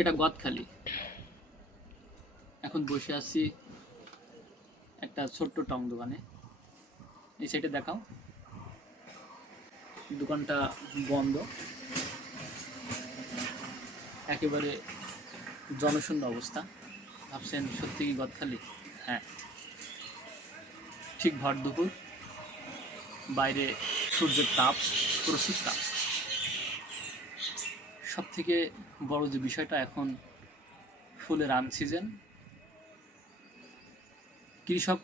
এটা গদখালি। এখন বসে আছি একটা ছোট্ট টং দোকানে। এই সাইডে দেখাও, দোকানটা বন্ধ, একেবারে জনশূন্য অবস্থা। ভাবছেন সত্যি কি গদখালি? হ্যাঁ, ঠিক ভর দুপুর, বাইরে সূর্যের তাপ, প্রচুর তাপ। সব থেকে বড় যে বিষয়টা, এখন ফুলের আনসিজন, কৃষক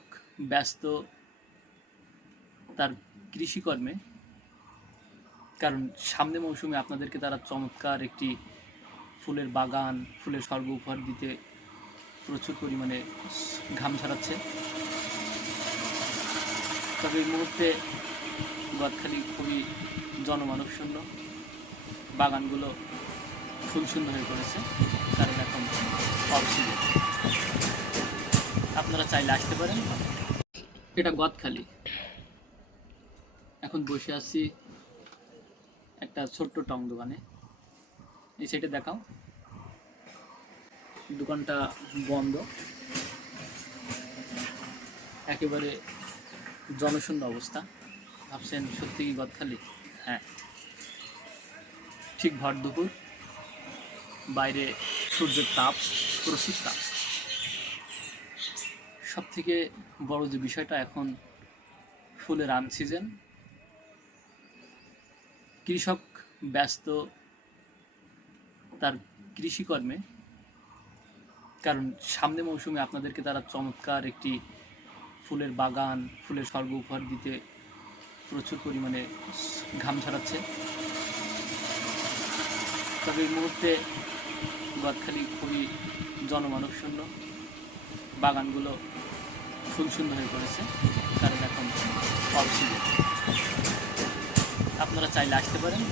ব্যস্ত তার কৃষিকর্মে, কারণ সামনে মৌসুমে আপনাদেরকে তারা চমৎকার একটি ফুলের বাগান, ফুলের স্বর্গ উপহার দিতে প্রচুর পরিমাণে ঘাম ঝরাচ্ছে। তবে এই মুহূর্তে গদখালি খুবই জনমানব শূন্য, বাগানগুলো ফুলশূন্য হয়ে পড়েছে, কারণ এখন অক্সিজেন। আপনারা চাইলে আসতে পারেন। এটা গদখালি। এখন বসে আছি একটা ছোট্ট টং দোকানে। এই সাইডে দেখাও, দোকানটা বন্ধ, একেবারে জনশূন্য অবস্থা। ভাবছেন সত্যি কি গদখালি? হ্যাঁ, ঠিক ভর দুপুর, বাইরে সূর্যের তাপ, প্রচুর তাপ। সব থেকে বড় যে বিষয়টা, এখন ফুলের আনসিজন, কৃষক ব্যস্ত তার কৃষিকর্মে, কারণ সামনে মৌসুমে আপনাদেরকে তারা চমৎকার একটি ফুলের বাগান, ফুলের স্বর্গ উপহার দিতে প্রচুর পরিমাণে ঘাম ঝরাচ্ছে। তবে এই মুহূর্তে গদখালি খুবই জনমানব শূন্য, বাগানগুলো ফুলশূন্য হয়ে পড়েছে, কারণ এখন অক্সিজেন। আপনারা চাইলে আসতে পারেন।